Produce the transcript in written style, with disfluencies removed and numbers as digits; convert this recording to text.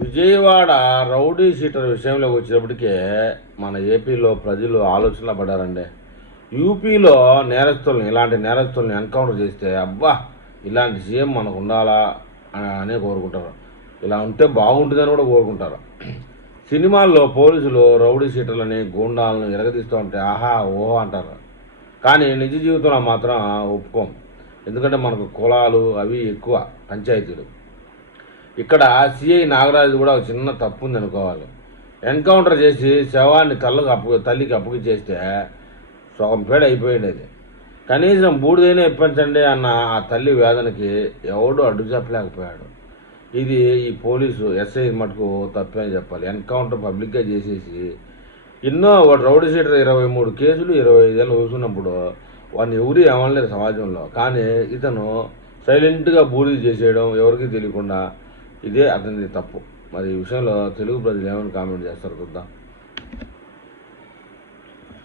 Vijayawada rowdy sheeter విషయంలోకి వచ్చేటప్పటికే మన ఏపీలో ప్రజలు ఆలోచనలో పడ్డారండి. యూపీలో ఇలాంటి నేరస్తుల్ని ఎన్కౌంటర్ చేస్తే అబ్బా ఇలాంటి సీఎం మనకు ఉండాలా అనే కోరుకుంటారు. ఇలా ఉంటే బాగుంటుందని కూడా కోరుకుంటారు. సినిమాల్లో పోలీసులు రౌడీ షీటర్లని గూండాలను ఎరగదీస్తూ ఉంటే ఆహా ఓహో అంటారు. కానీ నిజ జీవితంలో మాత్రం ఒప్పుకోం. ఎందుకంటే మనకు కులాలు అవి ఎక్కువ పంచాయతీలు. ఇక్కడ సిఐ నాగరాజు కూడా ఒక చిన్న తప్పు ఉంది అనుకోవాలి. ఎన్కౌంటర్ చేసి శవాన్ని తల్లికి అప్పగిచ్చేస్తే సగం పేడ అయిపోయింది. అది కనీసం బూడిదైనా ఇప్పించండి అన్న ఆ తల్లి వేదనకి ఎవడు అడ్డు చెప్పలేకపోయాడు. ఇది ఈ పోలీసు ఎస్ఐ మటుకు తప్పే చెప్పాలి. ఎన్కౌంటర్ పబ్లిక్గా చేసేసి ఎన్నో రౌడీ షీటర్ 23 కేసులు 25 ఏళ్ళు చూసినప్పుడు వాడిని ఎవరు ఏమనలేరు సమాజంలో. కానీ ఇతను సైలెంట్గా బూడిద చేసేయడం ఎవరికీ తెలియకుండా ఇదే అతనిది తప్పు. మరి ఈ విషయంలో తెలుగు ప్రజలు ఏమైనా కామెంట్ చేస్తారు చూద్దాం.